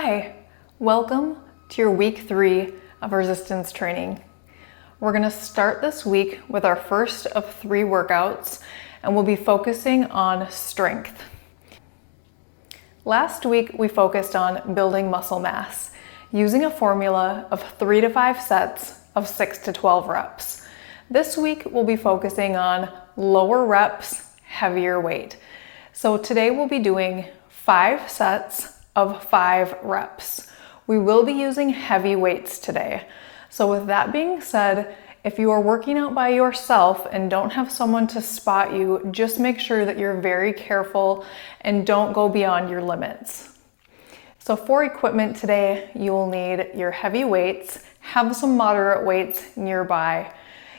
Hi, welcome to your week 3 of resistance training. We're going to start this week with our first of 3 workouts, and we'll be focusing on strength. Last week we focused on building muscle mass using a formula of 3 to 5 sets of 6 to 12 reps. This week we'll be focusing on lower reps, heavier weight. So today we'll be doing 5 sets of 5 reps. We will be using heavy weights today. So with that being said, if you are working out by yourself and don't have someone to spot you, just make sure that you're very careful and don't go beyond your limits. So for equipment today, you will need your heavy weights, have some moderate weights nearby.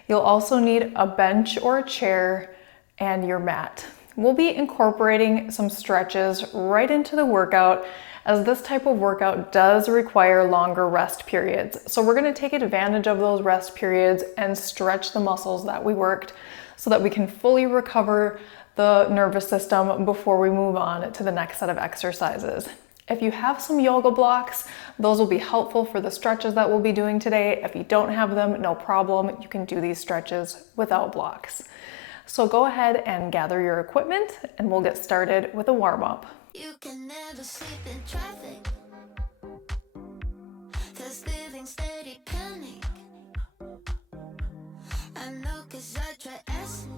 You'll also need a bench or a chair and your mat. We'll be incorporating some stretches right into the workout, as this type of workout does require longer rest periods. So we're going to take advantage of those rest periods and stretch the muscles that we worked so that we can fully recover the nervous system before we move on to the next set of exercises. If you have some yoga blocks, those will be helpful for the stretches that we'll be doing today. If you don't have them, no problem. You can do these stretches without blocks. So go ahead and gather your equipment and we'll get started with a warm-up. You can never sleep in traffic, 'cause living steady panic. I know 'cause I try acid.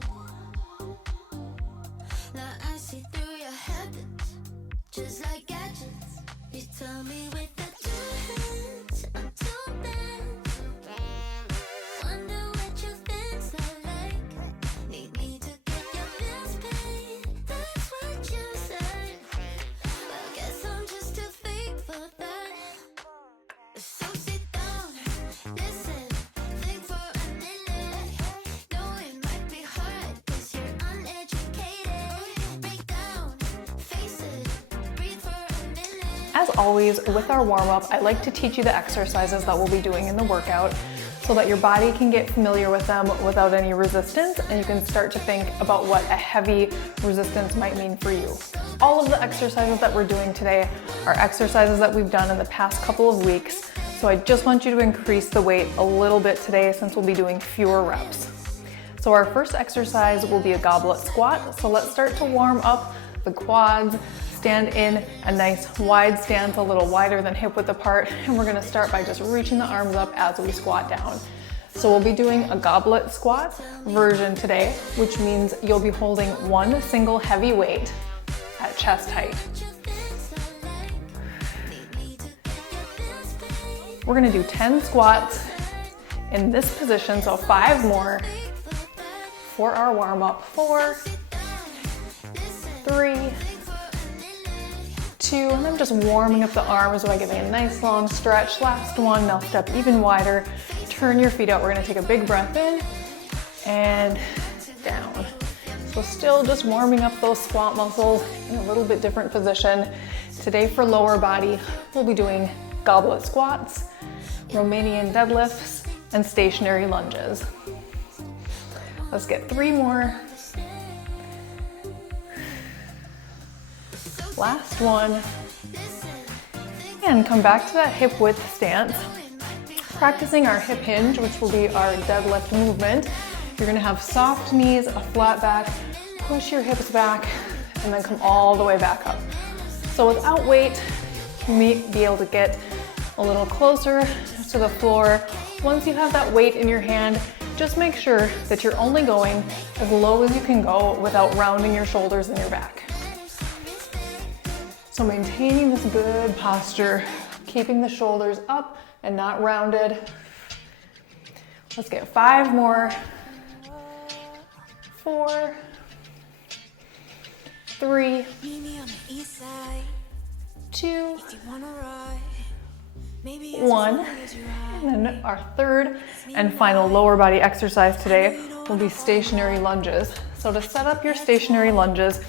Now I see through your habits, just like gadgets. You tell me with the 2 hands, I'm too bad. Wonder what your things are like. Need me to get your bills paid, that's what you said. I guess I'm just too fake for that. So sit down, listen, think for a minute. Know it might be hard 'cause you're uneducated. Break down, face it, breathe for a minute. As always, with our warm-up, I like to teach you the exercises that we'll be doing in the workout so that your body can get familiar with them without any resistance, and you can start to think about what a heavy resistance might mean for you. All of the exercises that we're doing today are exercises that we've done in the past couple of weeks, so I just want you to increase the weight a little bit today since we'll be doing fewer reps. So our first exercise will be a goblet squat. So let's start to warm up the quads. Stand in a nice wide stance, a little wider than hip width apart, and we're gonna start by just reaching the arms up as we squat down. So we'll be doing a goblet squat version today, which means you'll be holding one single heavy weight at chest height. We're gonna do 10 squats in this position, so 5 more for our warm up. 4, 3, 2, and I'm just warming up the arms by giving a nice long stretch. Last one, now step even wider. Turn your feet out. We're gonna take a big breath in and down. So still just warming up those squat muscles in a little bit different position. Today for lower body, we'll be doing goblet squats, Romanian deadlifts, and stationary lunges. Let's get 3 more. Last one. And come back to that hip width stance. Practicing our hip hinge, which will be our deadlift movement. You're gonna have soft knees, a flat back, push your hips back, and then come all the way back up. So without weight, you may be able to get a little closer to the floor. Once you have that weight in your hand, just make sure that you're only going as low as you can go without rounding your shoulders and your back. So maintaining this good posture, keeping the shoulders up and not rounded. Let's get 5 more. 4, 3, 2, 1. And then our third and final lower body exercise today will be stationary lunges. So to set up your stationary lunges,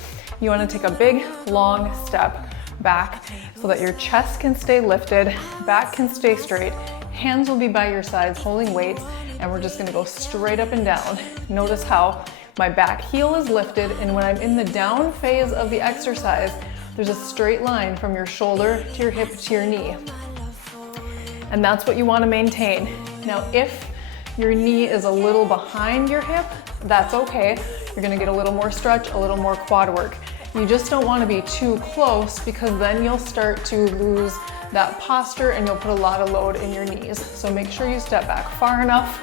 you want to take a big, long step back so that your chest can stay lifted, back can stay straight, hands will be by your sides holding weights, and we're just gonna go straight up and down. Notice how my back heel is lifted, and when I'm in the down phase of the exercise, There's a straight line from your shoulder to your hip to your knee. And that's what you want to maintain. Now, if your knee is a little behind your hip, that's okay. You're gonna get a little more stretch, a little more quad work. You just don't want to be too close because then you'll start to lose that posture and you'll put a lot of load in your knees. So make sure you step back far enough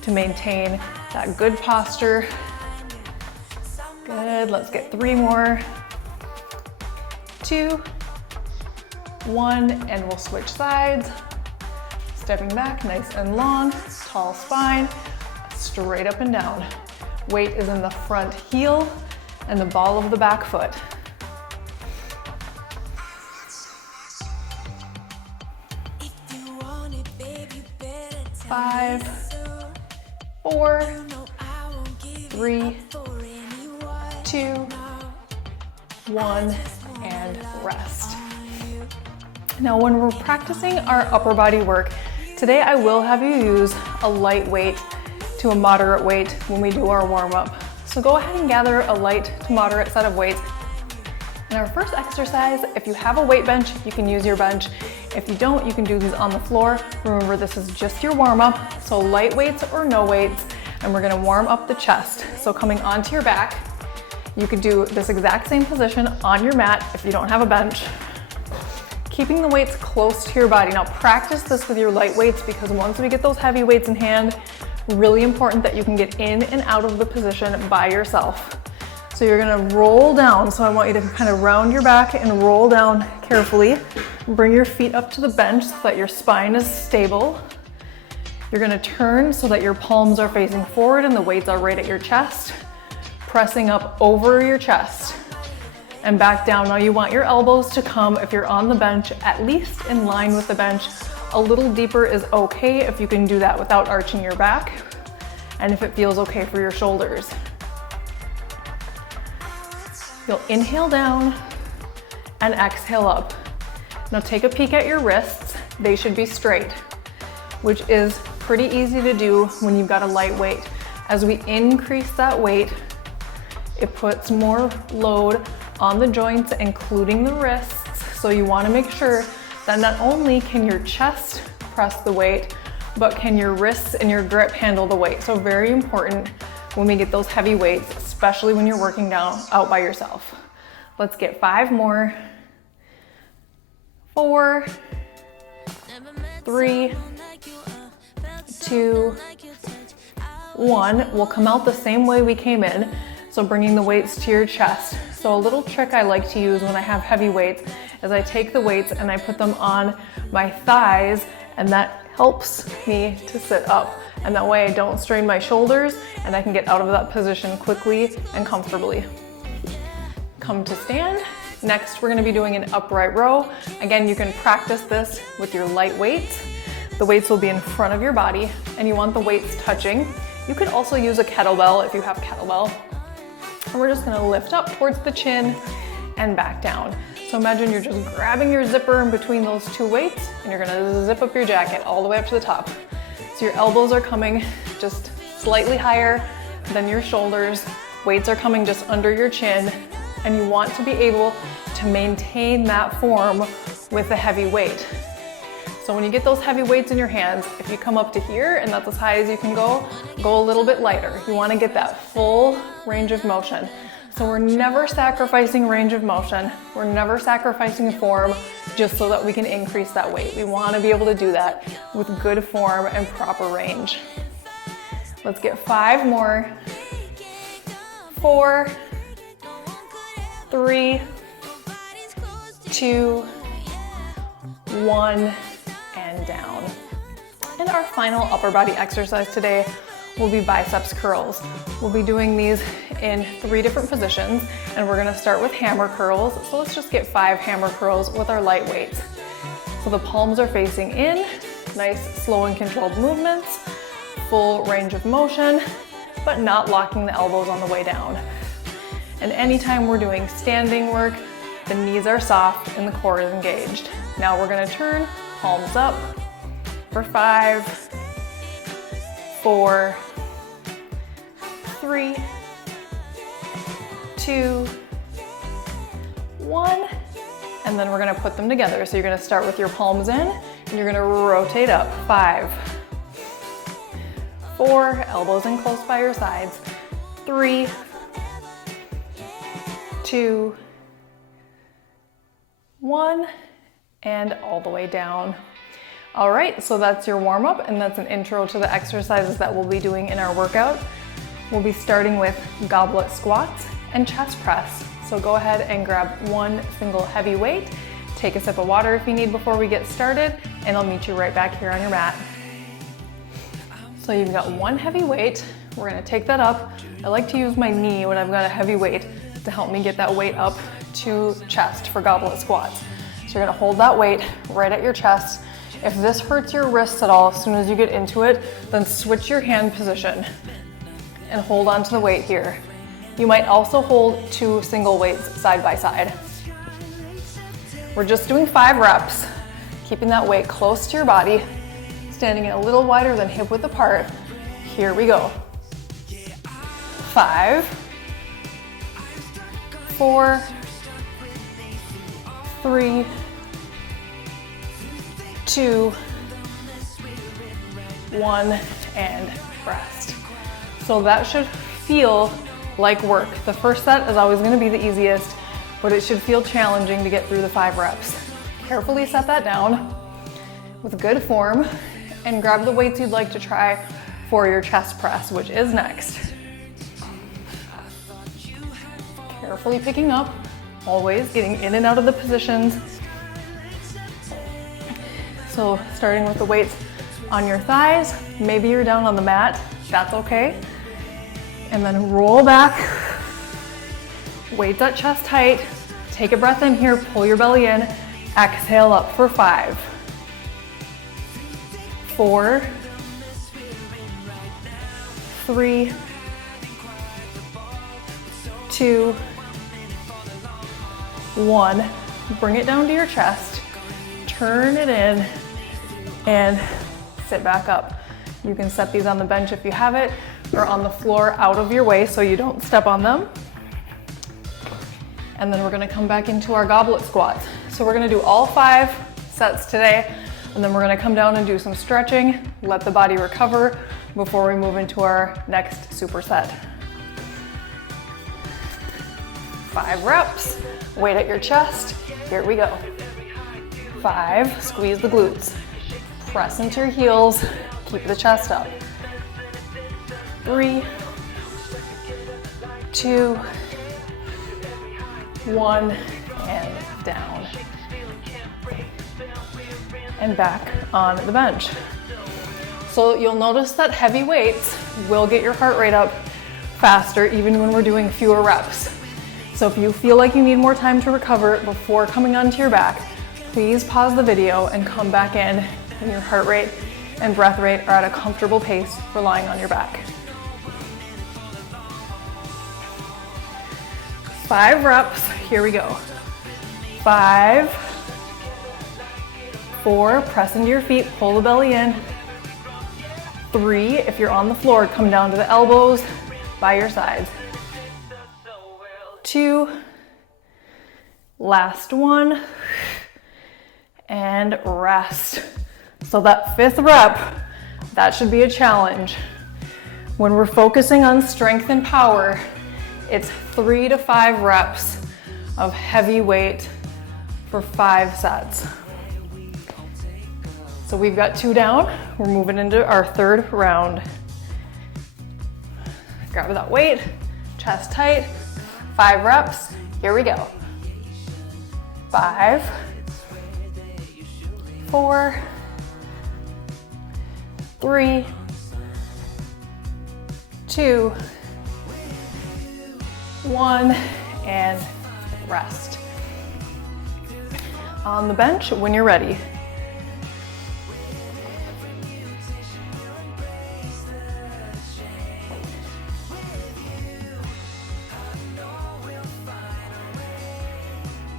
to maintain that good posture. Good, let's get 3 more. 2, 1, and we'll switch sides. Stepping back, nice and long, tall spine, straight up and down. Weight is in the front heel and the ball of the back foot. 5, 4, 3, 2, 1, and rest. Now, when we're practicing our upper body work, today I will have you use a light weight to a moderate weight when we do our warm-up. So go ahead and gather a light to moderate set of weights. In our first exercise, if you have a weight bench, you can use your bench. If you don't, you can do these on the floor. Remember, this is just your warm-up, so light weights or no weights, and we're gonna warm up the chest. So coming onto your back, you could do this exact same position on your mat if you don't have a bench. Keeping the weights close to your body. Now practice this with your light weights because once we get those heavy weights in hand, really important that you can get in and out of the position by yourself. So you're gonna roll down. So I want you to kind of round your back and roll down carefully. Bring your feet up to the bench so that your spine is stable. You're gonna turn so that your palms are facing forward and the weights are right at your chest, pressing up over your chest. And back down. Now you want your elbows to come, if you're on the bench, at least in line with the bench. A little deeper is okay if you can do that without arching your back, and if it feels okay for your shoulders. You'll inhale down and exhale up. Now take a peek at your wrists. They should be straight, which is pretty easy to do when you've got a light weight. As we increase that weight, it puts more load on the joints, including the wrists. So you want to make sure that not only can your chest press the weight, but can your wrists and your grip handle the weight. So very important when we get those heavy weights, especially when you're working out by yourself. Let's get 5 more. 4, 3, 2, 1. We'll come out the same way we came in. So bringing the weights to your chest. So a little trick I like to use when I have heavy weights is I take the weights and I put them on my thighs, and that helps me to sit up. And that way I don't strain my shoulders and I can get out of that position quickly and comfortably. Come to stand. Next, we're gonna be doing an upright row. Again, you can practice this with your light weights. The weights will be in front of your body and you want the weights touching. You could also use a kettlebell if you have kettlebell. And we're just gonna lift up towards the chin and back down. So imagine you're just grabbing your zipper in between those 2 weights and you're gonna zip up your jacket all the way up to the top. So your elbows are coming just slightly higher than your shoulders. Weights are coming just under your chin, and you want to be able to maintain that form with a heavy weight. So when you get those heavy weights in your hands, if you come up to here and that's as high as you can go a little bit lighter. You want to get that full range of motion. So we're never sacrificing range of motion. We're never sacrificing form just so that we can increase that weight. We want to be able to do that with good form and proper range. Let's get 5 more. 4, 3, 2, 1, and down. And our final upper body exercise today will be biceps curls. We'll be doing these in 3 different positions, and we're gonna start with hammer curls. So let's just get 5 hammer curls with our light weights. So the palms are facing in, nice slow and controlled movements, full range of motion, but not locking the elbows on the way down. And anytime we're doing standing work, the knees are soft and the core is engaged. Now we're gonna turn, palms up for 5, 4, 3, 2, 1, and then we're gonna put them together. So you're gonna start with your palms in, and you're gonna rotate up. 5, 4, elbows in close by your sides. 3, 2, 1, and all the way down. All right, so that's your warm up, and that's an intro to the exercises that we'll be doing in our workout. We'll be starting with goblet squats and chest press. So go ahead and grab one single heavy weight, take a sip of water if you need before we get started, and I'll meet you right back here on your mat. So you've got one heavy weight, we're gonna take that up. I like to use my knee when I've got a heavy weight to help me get that weight up to chest for goblet squats. So you're gonna hold that weight right at your chest. If this hurts your wrists at all as soon as you get into it, then switch your hand position and hold on to the weight here. You might also hold 2 single weights side by side. We're just doing 5 reps, keeping that weight close to your body, standing a little wider than hip width apart. Here we go. 5, 4, 3, 2, 1, and rest. So that should feel like work. The first set is always gonna be the easiest, but it should feel challenging to get through the 5 reps. Carefully set that down with good form and grab the weights you'd like to try for your chest press, which is next. Carefully picking up, always getting in and out of the positions. So starting with the weights on your thighs, maybe you're down on the mat, that's okay. And then roll back, weight that chest height, take a breath in here, pull your belly in, exhale up for 5, 4, 3, 2, 1. Bring it down to your chest, turn it in, and sit back up. You can set these on the bench if you have it, or on the floor out of your way so you don't step on them. And then we're gonna come back into our goblet squats. So we're gonna do all 5 sets today, and then we're gonna come down and do some stretching, let the body recover before we move into our next superset. 5 reps, weight at your chest, here we go. 5, squeeze the glutes, press into your heels, keep the chest up. 3, 2, 1, and down. And back on the bench. So you'll notice that heavy weights will get your heart rate up faster even when we're doing fewer reps. So if you feel like you need more time to recover before coming onto your back, please pause the video and come back in when your heart rate and breath rate are at a comfortable pace for lying on your back. 5 reps, here we go. 5, 4, press into your feet, pull the belly in. 3, if you're on the floor, come down to the elbows by your sides. 2, last 1, and rest. So that 5th rep, that should be a challenge. When we're focusing on strength and power, it's 3 to 5 reps of heavy weight for 5 sets. So we've got 2 down, we're moving into our 3rd round. Grab that weight, chest tight, 5 reps, here we go. 5, 4, 3, 2, 1, and rest. On the bench when you're ready.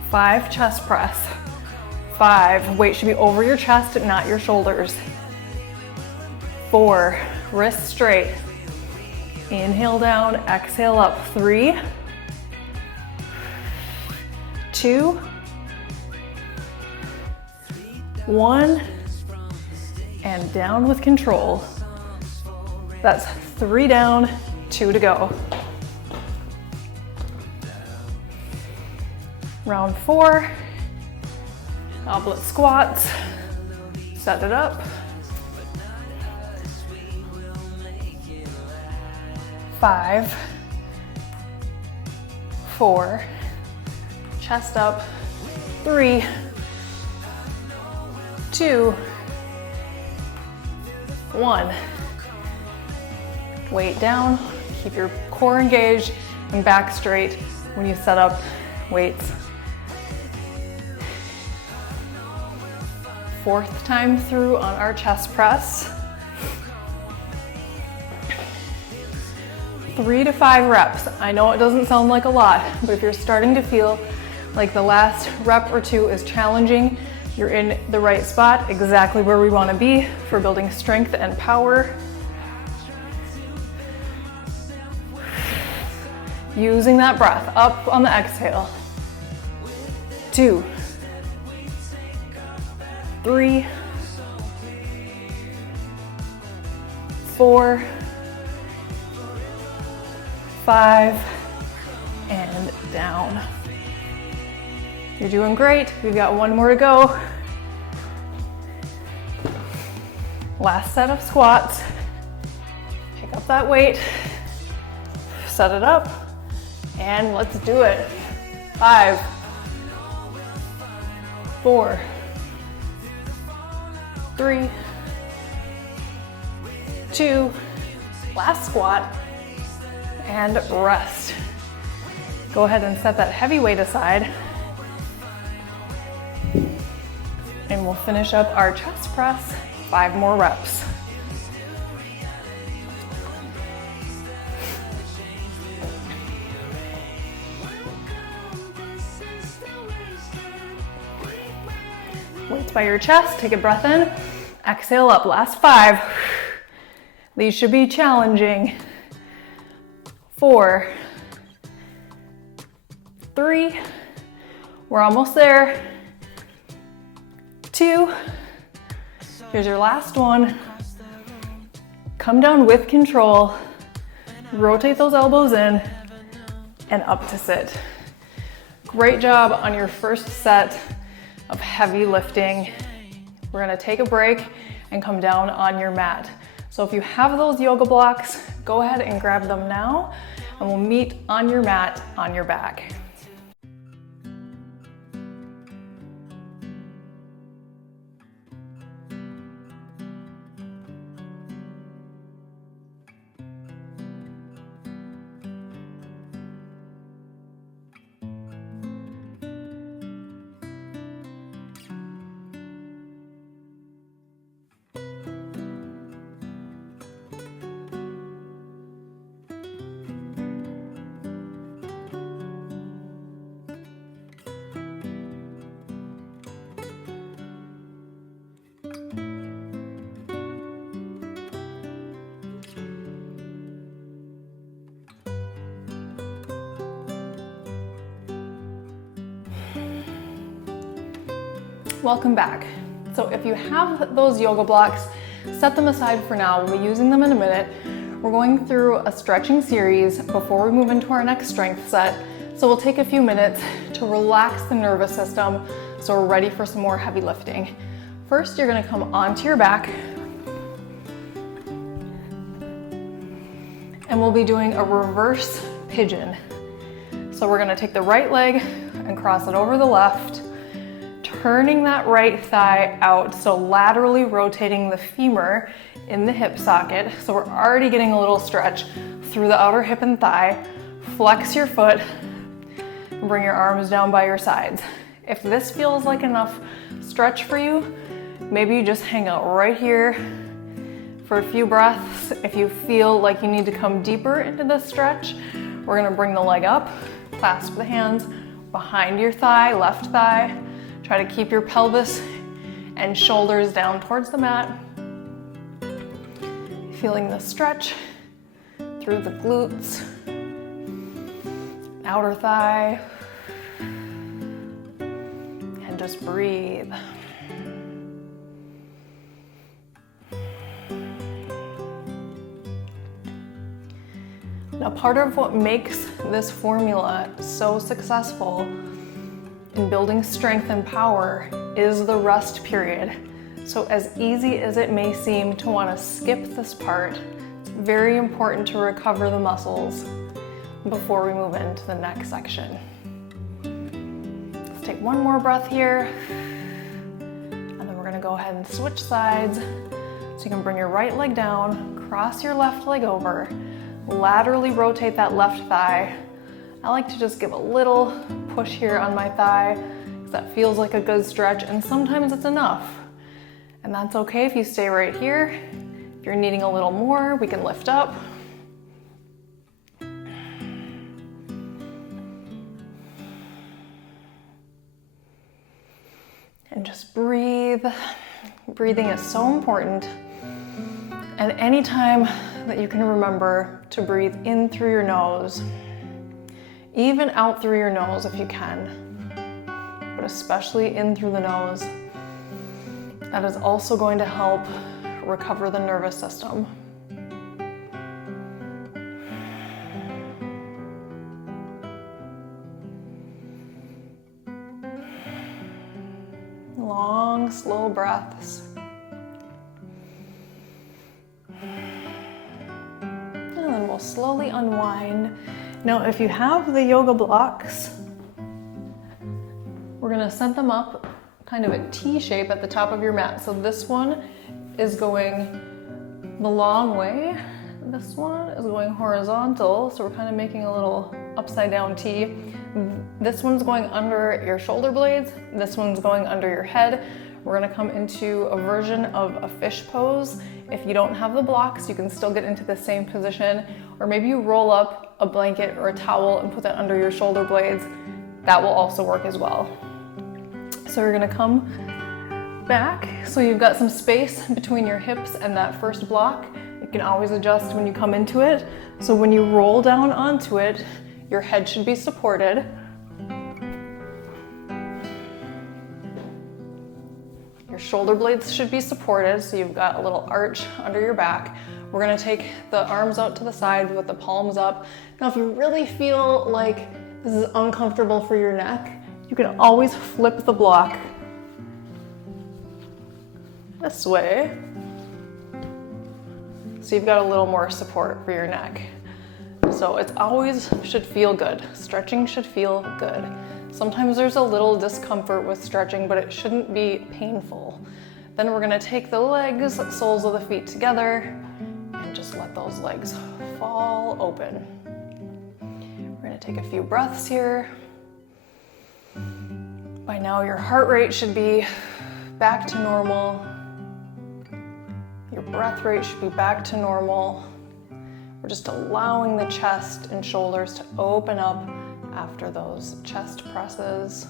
Five chest press. 5, weight should be over your chest, not your shoulders. 4, wrists straight. Inhale down, exhale up. 3, 2, 1, and down with control. That's 3 down, 2 to go. Round 4, goblet squats. Set it up. 5, 4, chest up, 3, 2, 1. Weight down, keep your core engaged and back straight when you set up weights. 4th time through on our chest press. 3 to 5 reps. I know it doesn't sound like a lot, but if you're starting to feel like the last rep or 2 is challenging, you're in the right spot, exactly where we want to be for building strength and power. Using that breath up on the exhale. 2, 3, 4, 5, and down. You're doing great. We've got 1 more to go. Last set of squats. Pick up that weight, set it up, and let's do it. 5, 4, 3, 2, last squat, and rest. Go ahead and set that heavy weight aside. And we'll finish up our chest press, 5 more reps. Weights by your chest, take a breath in, exhale up, last 5. These should be challenging. 4, 3, we're almost there. 2, here's your last one. Come down with control, rotate those elbows in, and up to sit. Great job on your first set of heavy lifting. We're gonna take a break and come down on your mat. So if you have those yoga blocks, go ahead and grab them now, and we'll meet on your mat on your back. Welcome back. So if you have those yoga blocks, set them aside for now. We'll be using them in a minute. We're going through a stretching series before we move into our next strength set. So we'll take a few minutes to relax the nervous system so we're ready for some more heavy lifting. First, you're gonna come onto your back, and we'll be doing a reverse pigeon. So we're gonna take the right leg and cross it over the left, turning that right thigh out, so laterally rotating the femur in the hip socket. So we're already getting a little stretch through the outer hip and thigh. Flex your foot and bring your arms down by your sides. If this feels like enough stretch for you, maybe you just hang out right here for a few breaths. If you feel like you need to come deeper into this stretch, we're gonna bring the leg up, clasp the hands behind your thigh, left thigh. Try to keep your pelvis and shoulders down towards the mat. Feeling the stretch through the glutes, outer thigh. just breathe. Now, part of what makes this formula so successful in building strength and power is the rest period. So as easy as it may seem to want to skip this part, it's very important to recover the muscles before we move into the next section. Let's take one more breath here, and then we're going to go ahead and switch sides. So you can bring your right leg down, cross your left leg over, laterally rotate that left thigh. I like to just give a little push here on my thigh because that feels like a good stretch, and sometimes it's enough. And that's okay if you stay right here. If you're needing a little more, we can lift up. And just breathe. Breathing is so important. And anytime that you can remember to breathe in through your nose, even out through your nose if you can, but especially in through the nose, that is also going to help recover the nervous system. Long, slow breaths. And then we'll slowly unwind. Now, if you have the yoga blocks, we're gonna set them up kind of a T shape at the top of your mat. So this one is going the long way. This one is going horizontal. So we're kind of making a little upside down T. This one's going under your shoulder blades. This one's going under your head. We're gonna come into a version of a fish pose. If you don't have the blocks, you can still get into the same position, or maybe you roll up a blanket or a towel and put that under your shoulder blades. That will also work as well. So you're gonna come back. So you've got some space between your hips and that first block. You can always adjust when you come into it. So when you roll down onto it, your head should be supported. Your shoulder blades should be supported, so you've got a little arch under your back. We're gonna take the arms out to the side with the palms up. Now, if you really feel like this is uncomfortable for your neck, you can always flip the block this way. So you've got a little more support for your neck. So it always should feel good. Stretching should feel good. Sometimes there's a little discomfort with stretching, but it shouldn't be painful. Then we're gonna take the legs, soles of the feet together, and just let those legs fall open. We're gonna take a few breaths here. By now your heart rate should be back to normal. Your breath rate should be back to normal. We're just allowing the chest and shoulders to open up after those chest presses.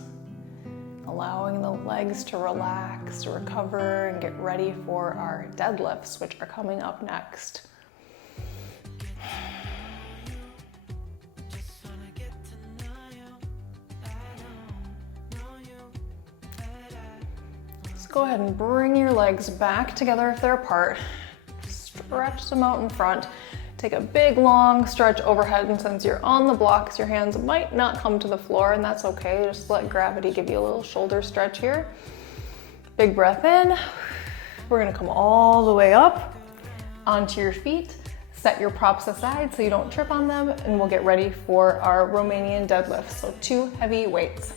Allowing the legs to relax, to recover, and get ready for our deadlifts, which are coming up next. Go ahead and bring your legs back together if they're apart. Stretch them out in front. Take a big long stretch overhead, and since you're on the blocks, your hands might not come to the floor, and that's okay. Just let gravity give you a little shoulder stretch here. Big breath in. We're gonna come all the way up onto your feet. Set your props aside so you don't trip on them, and we'll get ready for our Romanian deadlift. So 2 heavy weights.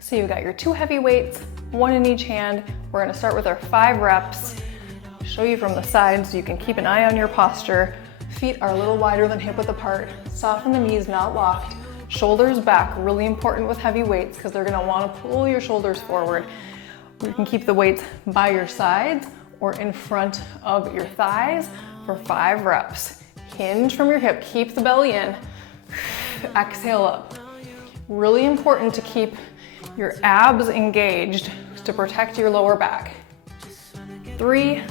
So you've got your 2 heavy weights, 1 in each hand. We're gonna start with our 5 reps. Show you from the side so you can keep an eye on your posture. Feet are a little wider than hip width apart. Soften the knees, not locked. Shoulders back, really important with heavy weights because they're gonna wanna pull your shoulders forward. You can keep the weights by your sides or in front of your thighs for 5 reps. Hinge from your hip, keep the belly in. Exhale up. Really important to keep your abs engaged to protect your lower back. 3,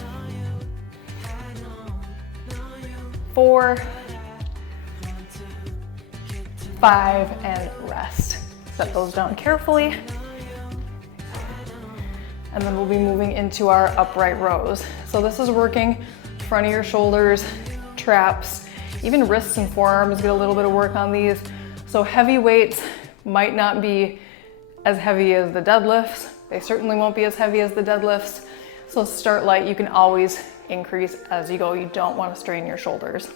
4, 5, and rest. Set those down carefully. And then we'll be moving into our upright rows. So this is working front of your shoulders, traps, even wrists and forearms, get a little bit of work on these. So heavy weights might not be as heavy as the deadlifts. They certainly won't be as heavy as the deadlifts. So start light, you can always increase as you go. You don't want to strain your shoulders.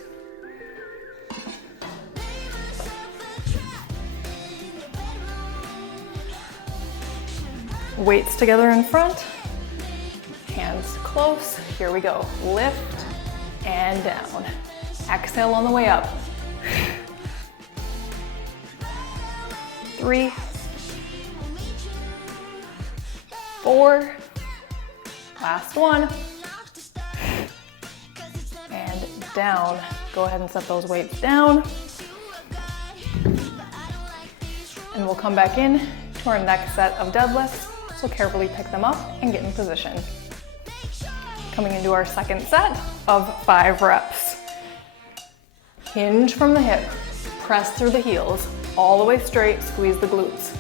Weights together in front, hands close. Here we go. Lift and down. Exhale on the way up. 3, 4, last one, and down. Go ahead and set those weights down. And we'll come back in to our next set of deadlifts. So carefully pick them up and get in position. Coming into our second set of 5 reps. Hinge from the hip, press through the heels, all the way straight, squeeze the glutes.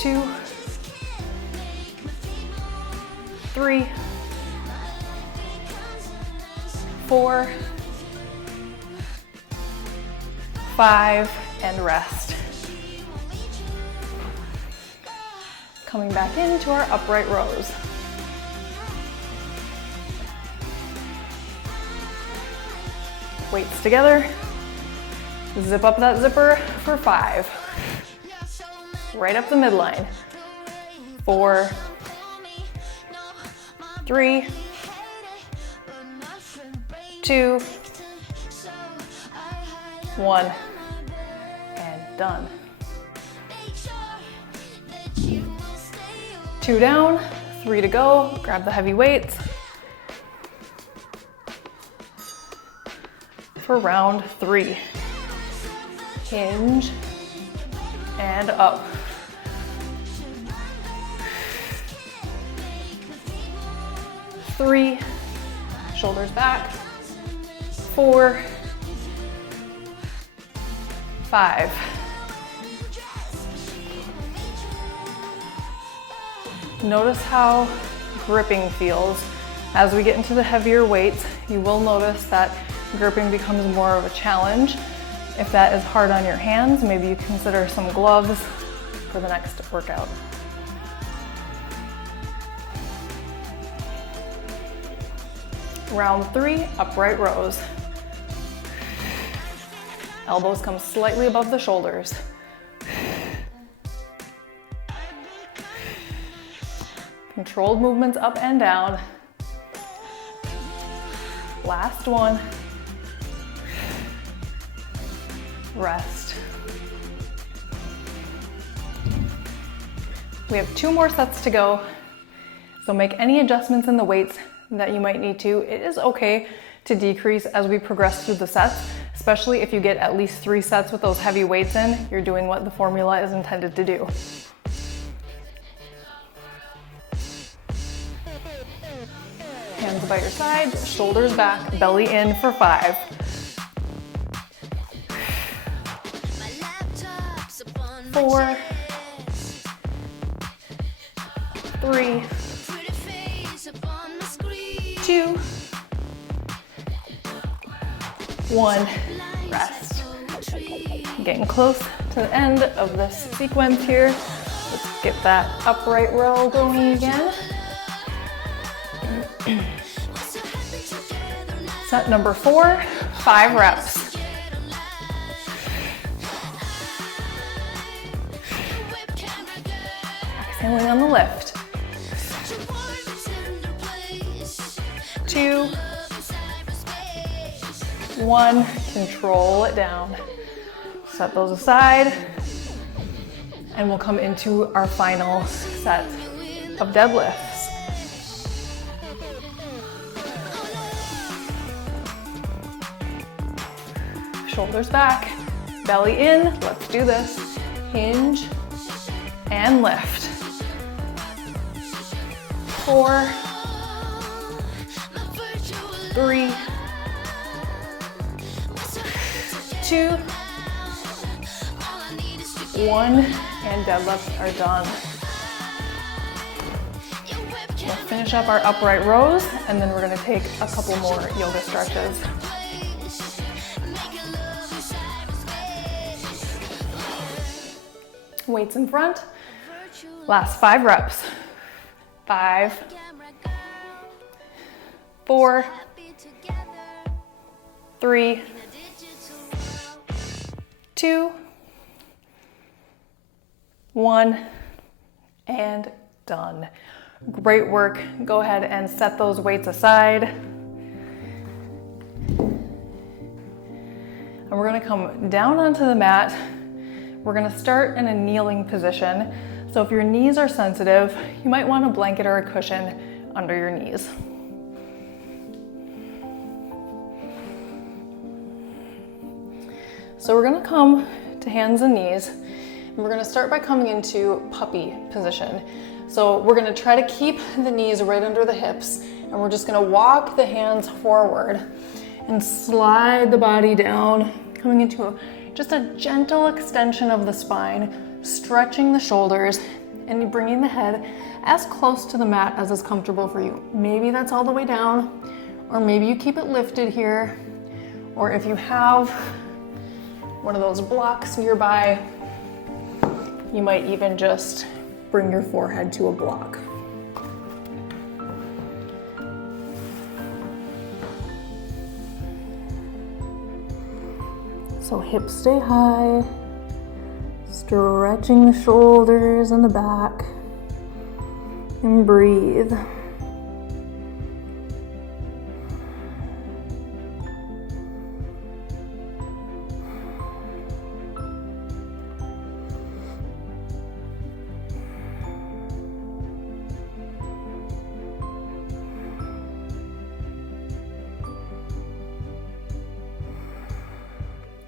2, 3, 4, 5, and rest. Coming back into our upright rows. Weights together. Zip up that zipper for 5. Right up the midline. 4, 3, 2, 1, and done. 2 down, 3 to go. Grab the heavy weights for round 3. Hinge and up. 3, shoulders back. 4, 5. Notice how gripping feels. As we get into the heavier weights, you will notice that gripping becomes more of a challenge. If that is hard on your hands, maybe you consider some gloves for the next workout. Round 3, upright rows. Elbows come slightly above the shoulders. Controlled movements up and down. Last one. Rest. We have 2 more sets to go, so make any adjustments in the weights that you might need to. It is okay to decrease as we progress through the sets, especially if you get at least 3 sets with those heavy weights in, you're doing what the formula is intended to do. Hands by your sides, shoulders back, belly in for 5. 4, 3, 2, 1, rest. Getting close to the end of this sequence here. Let's get that upright row going again. Set number 4, 5 reps. Exhaling on the lift. 2, 1, control it down. Set those aside, and we'll come into our final set of deadlifts. Shoulders back, belly in, let's do this. Hinge and lift. 4, 3, 2, 1, and deadlifts are done. We'll finish up our upright rows, and then we're going to take a couple more yoga stretches. Weights in front. Last 5 reps. 5, 4, 3, 2, 1, and done. Great work. Go ahead and set those weights aside. And we're going to come down onto the mat. We're going to start in a kneeling position. So if your knees are sensitive, you might want a blanket or a cushion under your knees. So we're going to come to hands and knees. And we're going to start by coming into puppy position. So we're going to try to keep the knees right under the hips, and we're just going to walk the hands forward and slide the body down, coming into just a gentle extension of the spine, stretching the shoulders, and bringing the head as close to the mat as is comfortable for you. Maybe that's all the way down, or maybe you keep it lifted here, or if you have one of those blocks nearby, you might even just bring your forehead to a block. So hips stay high, stretching the shoulders and the back, and breathe.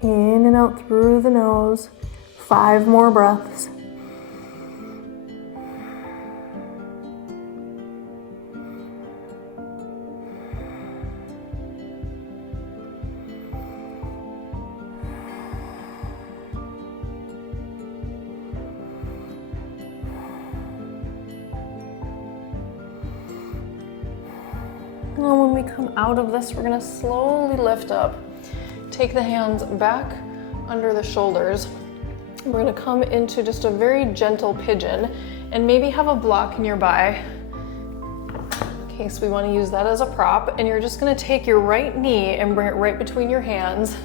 In and out through the nose. 5 more breaths. And when we come out of this, we're going to slowly lift up. Take the hands back under the shoulders. We're going to come into just a very gentle pigeon, and maybe have a block nearby in case we want to use that as a prop. And you're just going to take your right knee and bring it right between your hands,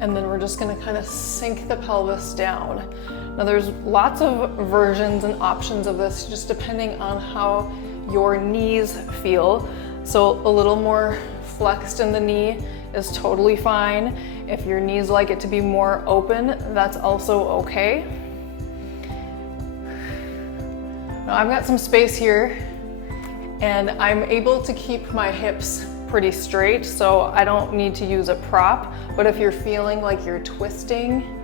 and then we're just going to kind of sink the pelvis down. Now there's lots of versions and options of this just depending on how your knees feel. So a little more flexed in the knee is totally fine. If your knees like it to be more open, that's also okay. Now I've got some space here, and I'm able to keep my hips pretty straight, so I don't need to use a prop. But if you're feeling like you're twisting,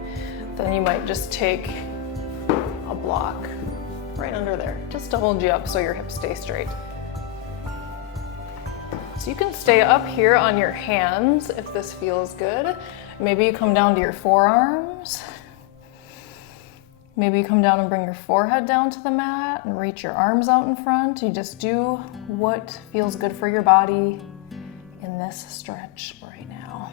then you might just take a block right under there, just to hold you up so your hips stay straight. So you can stay up here on your hands if this feels good. Maybe you come down to your forearms. Maybe you come down and bring your forehead down to the mat and reach your arms out in front. You just do what feels good for your body in this stretch right now.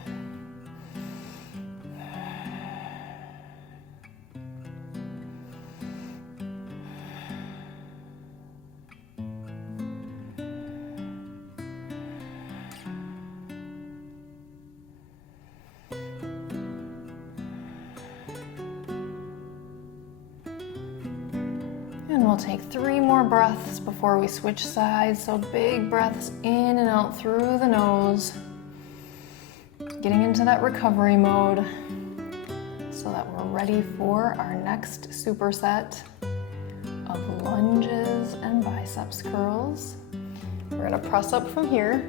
And we'll take 3 more breaths before we switch sides. So big breaths in and out through the nose. Getting into that recovery mode. ready for our next superset of lunges and biceps curls. We're gonna press up from here.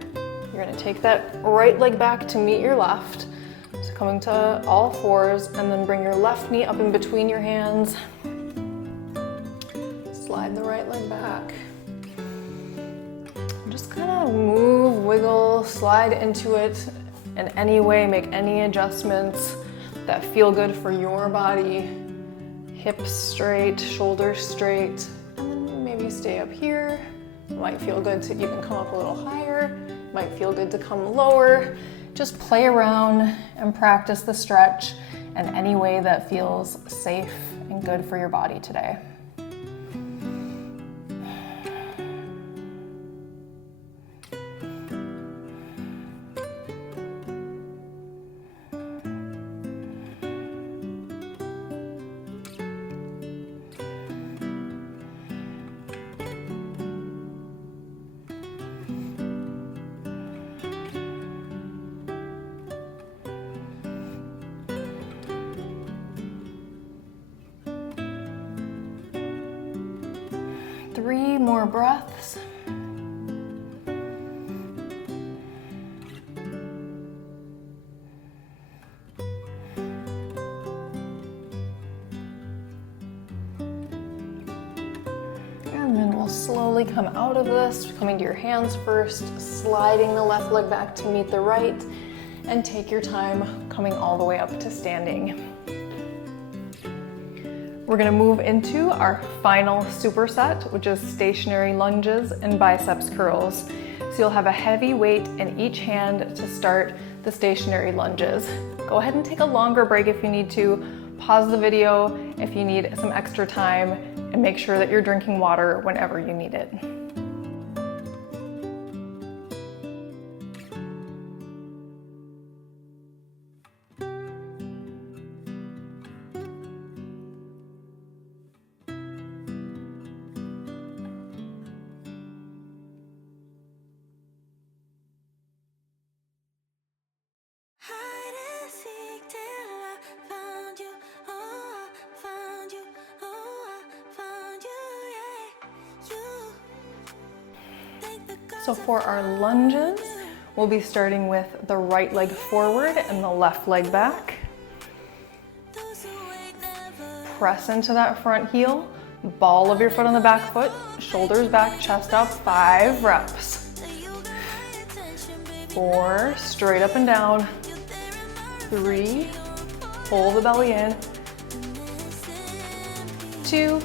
You're gonna take that right leg back to meet your left. So coming to all fours, and then bring your left knee up in between your hands. Slide the right leg back. Just kind of move, wiggle, slide into it in any way, make any adjustments that feel good for your body. Hips straight, shoulders straight, and then maybe stay up here. It might feel good to even come up a little higher. It might feel good to come lower. Just play around and practice the stretch in any way that feels safe and good for your body today. Three more breaths. And then we'll slowly come out of this, coming to your hands first, sliding the left leg back to meet the right, and take your time coming all the way up to standing. We're gonna move into our final superset, which is stationary lunges and biceps curls. So you'll have a heavy weight in each hand to start the stationary lunges. Go ahead and take a longer break if you need to. Pause the video if you need some extra time, and make sure that you're drinking water whenever you need it. So for our lunges, we'll be starting with the right leg forward and the left leg back. Press into that front heel, ball of your foot on the back foot, shoulders back, chest up, 5 reps. 4, straight up and down. 3, pull the belly in. 2,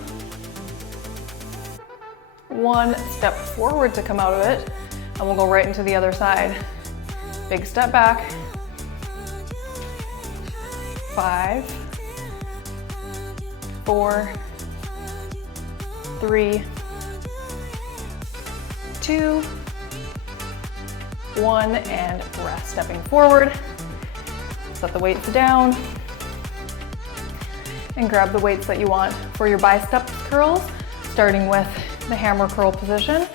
1, step forward to come out of it, and we'll go right into the other side. Big step back. 5, 4, 3, 2, 1, and rest. Stepping forward, set the weights down, and grab the weights that you want for your bicep curls, starting with the hammer curl position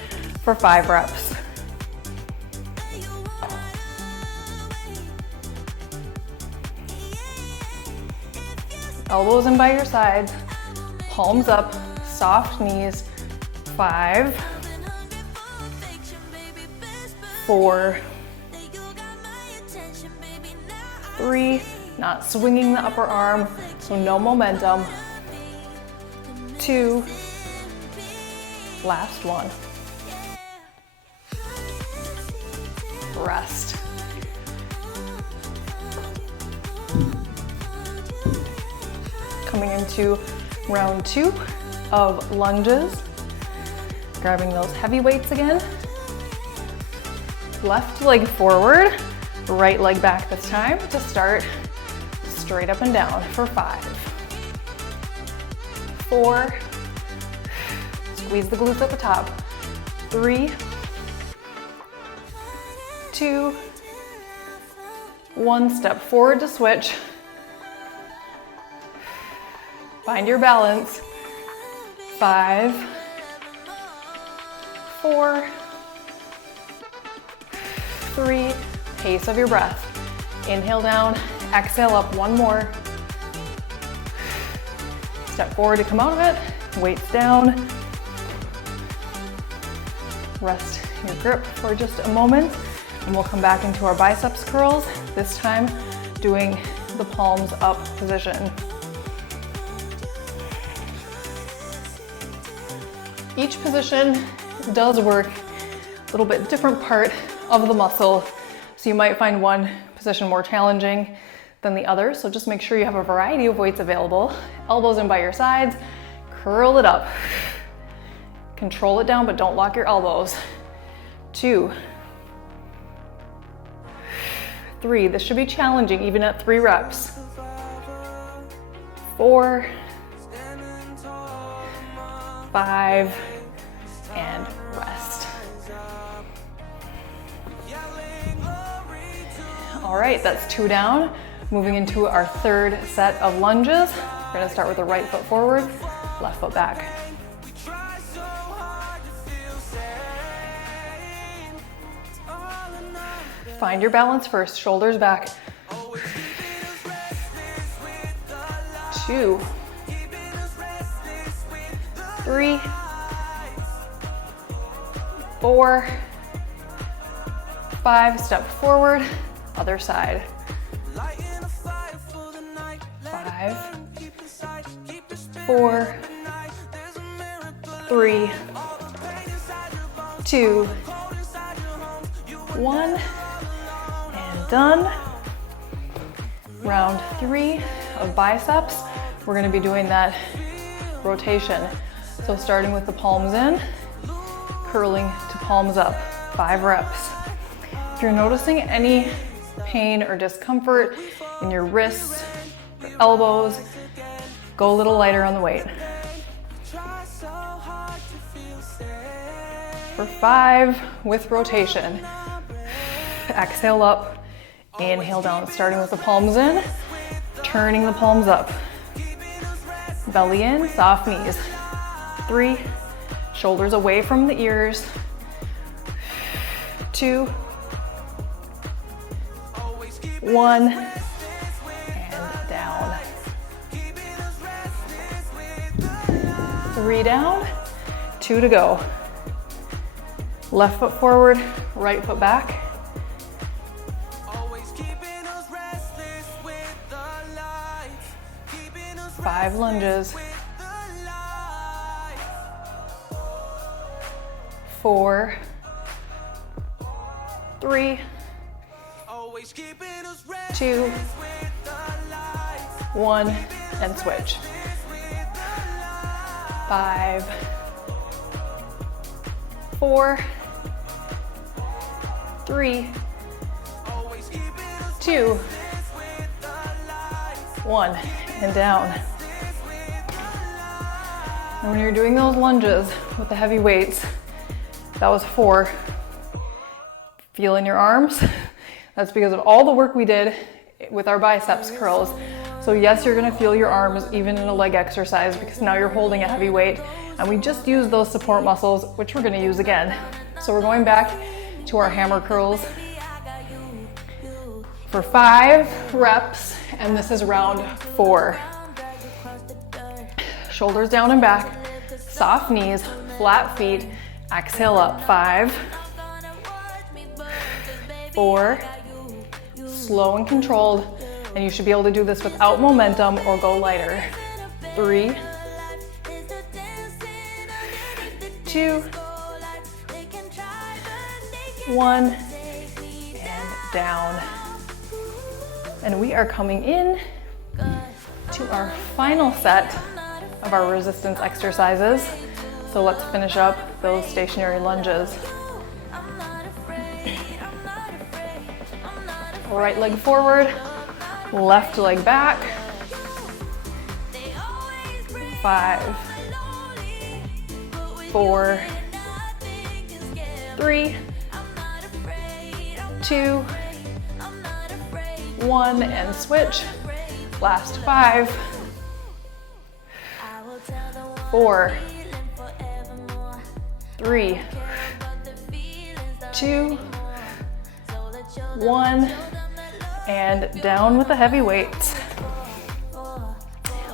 for 5 reps. Elbows in by your sides, palms up, soft knees. 5, 4, 3, not swinging the upper arm, so no momentum. 2, last one. Rest. Coming into round 2 of lunges. Grabbing those heavy weights again. Left leg forward, right leg back this time to start straight up and down for 5, 4, squeeze the glutes at the top, 3, 2, 1, step forward to switch. Find your balance. 5, 4, 3, pace of your breath. Inhale down, exhale up, 1 more. Step forward to come out of it, weights down. Rest your grip for just a moment, and we'll come back into our biceps curls, this time doing the palms up position. Each position does work a little bit different part of the muscle, so you might find one position more challenging than the other, so just make sure you have a variety of weights available. Elbows in by your sides, curl it up. Control it down, but don't lock your elbows. 2, 3, this should be challenging even at 3 reps. 4, 5, and rest. All right, that's 2 down. Moving into our third set of lunges. We're gonna start with the right foot forward, left foot back. Find your balance first, shoulders back. 2, 3, 4, 5, step forward, other side. 5, 4, 3, 2, 1, and done. Round 3 of biceps. We're gonna be doing that rotation. So starting with the palms in, curling to palms up, 5 reps. If you're noticing any pain or discomfort in your wrists, your elbows, go a little lighter on the weight. For 5 with rotation. Exhale up, inhale down, starting with the palms in, turning the palms up. Belly in, soft knees. 3, shoulders away from the ears. 2, 1, and down. 3 down, 2 to go. Left foot forward, right foot back. 5 lunges. 4, 3, 2, 1, and switch. 5, 4, 3, 2, 1, and down. And when you're doing those lunges with the heavy weights, that was 4. Feel in your arms. That's because of all the work we did with our biceps curls. So yes, you're gonna feel your arms even in a leg exercise because now you're holding a heavy weight, and we just used those support muscles, which we're gonna use again. So we're going back to our hammer curls for 5 reps, and this is round 4. Shoulders down and back, soft knees, flat feet, exhale up. 5, 4, slow and controlled, and you should be able to do this without momentum or go lighter. 3, 2, 1, and down. And we are coming in to our final set of our resistance exercises. So let's finish up those stationary lunges. Right leg forward, left leg back. 5, 4, 3, 2, 1, and switch. Last 5, 4, 3, 2, 1, and down with the heavy weights.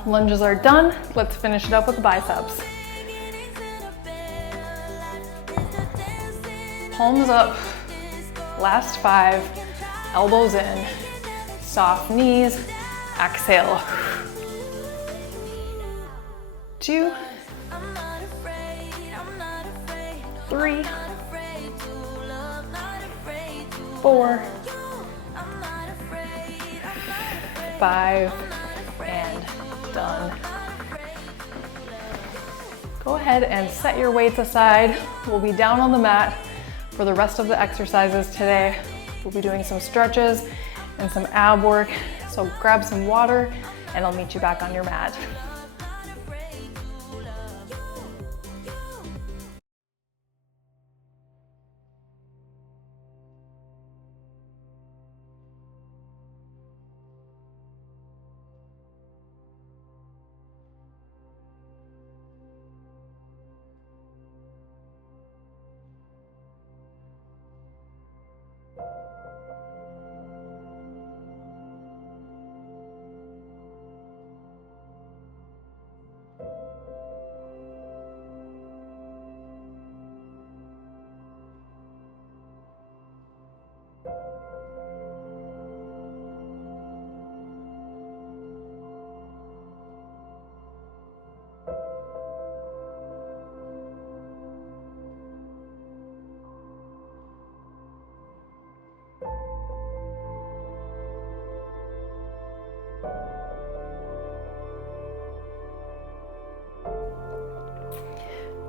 Lunges are done. Let's finish it up with the biceps. Palms up, last 5, elbows in, soft knees, exhale. 2, 3, 4, 5, and done. Go ahead and set your weights aside. We'll be down on the mat for the rest of the exercises today. We'll be doing some stretches and some ab work. So grab some water and I'll meet you back on your mat.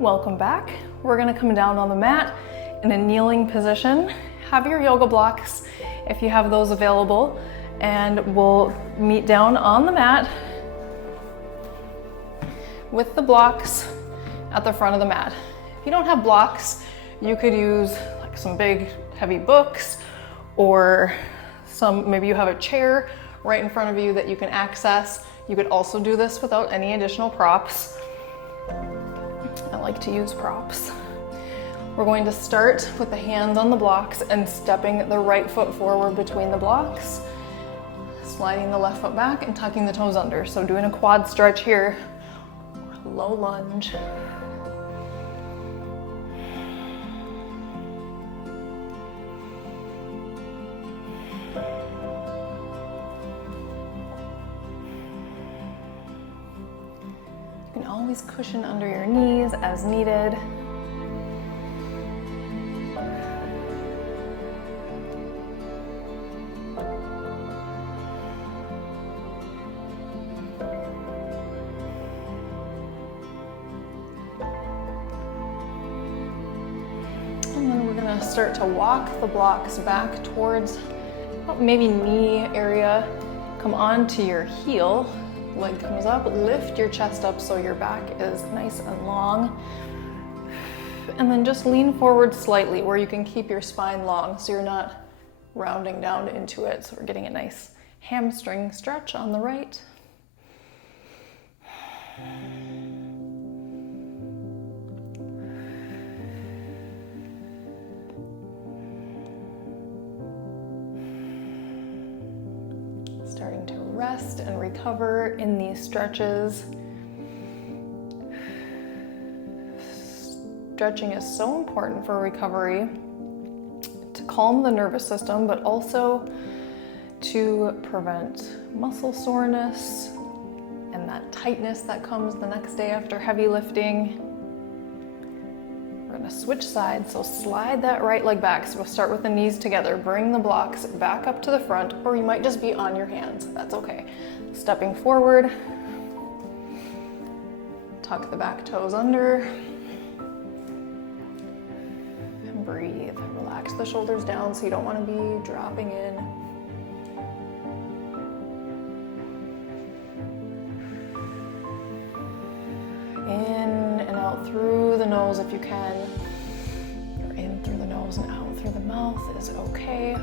Welcome back. We're gonna come down on the mat in a kneeling position. Have your yoga blocks if you have those available, and we'll meet down on the mat with the blocks at the front of the mat. If you don't have blocks, you could use like some big heavy books, or maybe you have a chair right in front of you that you can access. You could also do this without any additional props. I like to use props. We're going to start with the hands on the blocks and stepping the right foot forward between the blocks, sliding the left foot back and tucking the toes under. So doing a quad stretch here, or a low lunge. You can always cushion under your knees as needed. And then we're gonna start to walk the blocks back towards maybe knee area. Come onto your heel. Leg comes up, lift your chest up so your back is nice and long. And then just lean forward slightly where you can keep your spine long so you're not rounding down into it. So we're getting a nice hamstring stretch on the right. Starting to rest and recover in these stretches. Stretching is so important for recovery, to calm the nervous system, but also to prevent muscle soreness and that tightness that comes the next day after heavy lifting. We're gonna switch sides, so slide that right leg back. So we'll start with the knees together. Bring the blocks back up to the front, or you might just be on your hands. That's okay. Stepping forward. Tuck the back toes under. And breathe. Relax the shoulders down so you don't want to be dropping in. In and out through the nose if you can. Or in through the nose and out through the mouth is okay.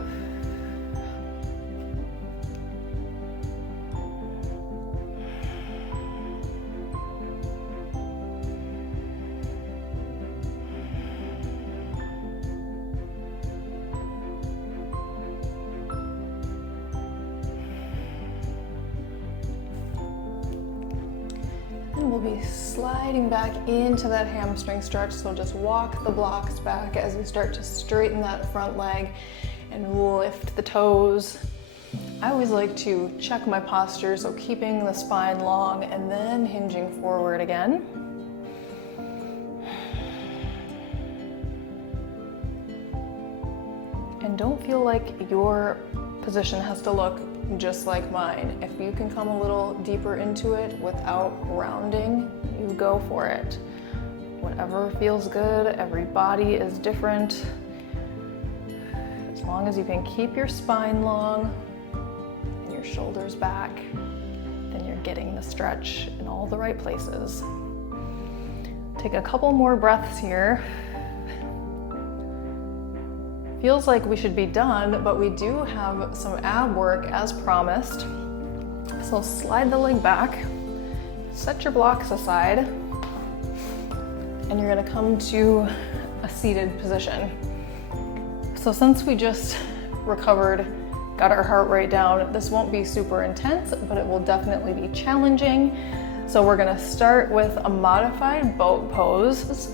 we'll be sliding back into that hamstring stretch. So just walk the blocks back as you start to straighten that front leg and lift the toes. I always like to check my posture, so keeping the spine long and then hinging forward again. And don't feel like your position has to look just like mine. If you can come a little deeper into it without rounding, you go for it. Whatever feels good, every body is different. As long as you can keep your spine long and your shoulders back, then you're getting the stretch in all the right places. Take a couple more breaths here. Feels like we should be done, but we do have some ab work as promised. So slide the leg back, set your blocks aside, and you're gonna come to a seated position. So since we just recovered, got our heart rate down, this won't be super intense, but it will definitely be challenging. So we're gonna start with a modified boat pose.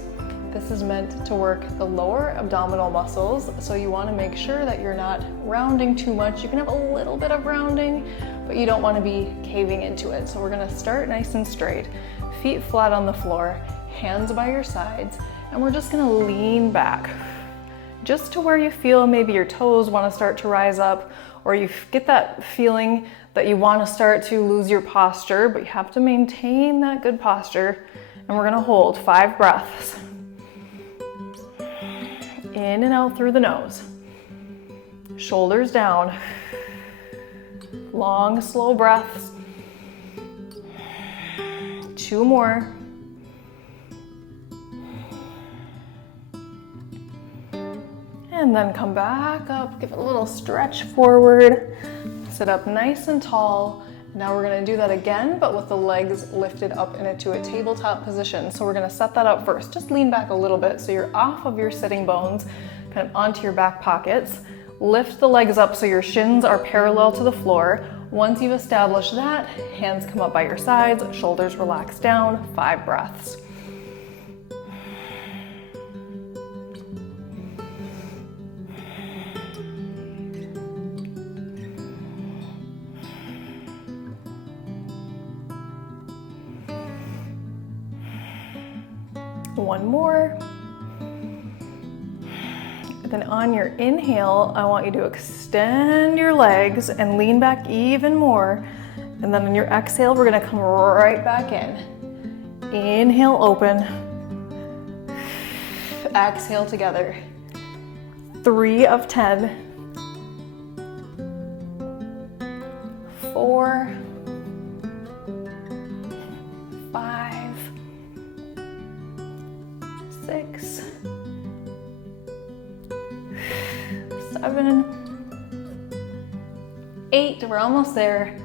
This is meant to work the lower abdominal muscles, so you want to make sure that you're not rounding too much. You can have a little bit of rounding, but you don't want to be caving into it. So we're going to start nice and straight, feet flat on the floor, hands by your sides, and we're just going to lean back just to where you feel maybe your toes want to start to rise up, or you get that feeling that you want to start to lose your posture, but you have to maintain that good posture. And we're going to hold 5 breaths. In and out through the nose. Shoulders down. Long, slow breaths. 2 more. And then come back up, give it a little stretch forward. Sit up nice and tall. Now we're gonna do that again, but with the legs lifted up into a tabletop position. So we're gonna set that up first. Just lean back a little bit so you're off of your sitting bones, kind of onto your back pockets. Lift the legs up so your shins are parallel to the floor. Once you've established that, hands come up by your sides, shoulders relax down, 5 breaths. One more. And then on your inhale, I want you to extend your legs and lean back even more. And then on your exhale, we're gonna come right back in. Inhale, open. Exhale together. 3 of 10. 4. 5. 6. 7. 8. We're almost there.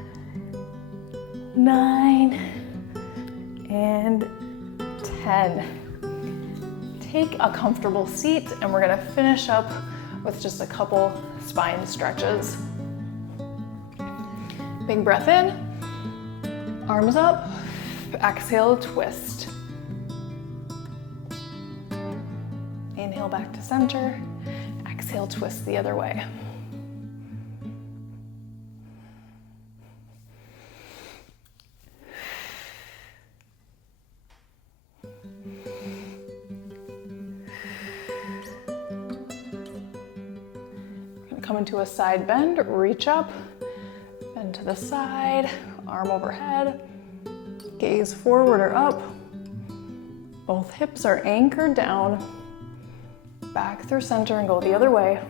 9. And 10. Take a comfortable seat and we're gonna finish up with just a couple spine stretches. Big breath in, arms up, exhale, twist. Inhale back to center, exhale, twist the other way. Come into a side bend, reach up, bend to the side, arm overhead, gaze forward or up. Both hips are anchored down, back through center and go the other way.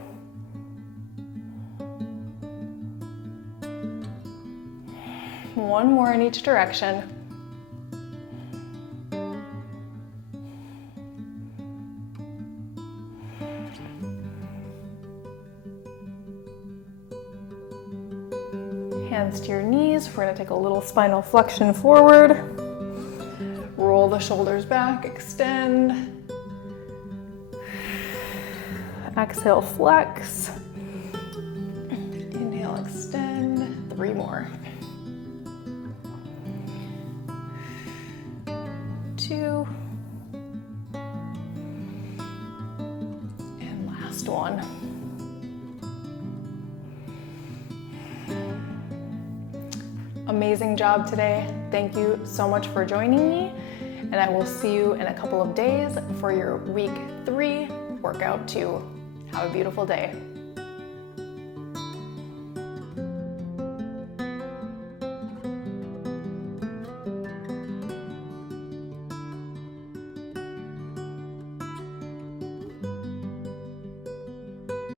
One more in each direction. Hands to your knees. We're going to take a little spinal flexion forward. Roll the shoulders back, extend. Exhale, flex. Inhale, extend. 3 more. last one. Amazing job today. Thank you so much for joining me, and I will see you in a couple of days for your week 3 workout 2. Have a beautiful day.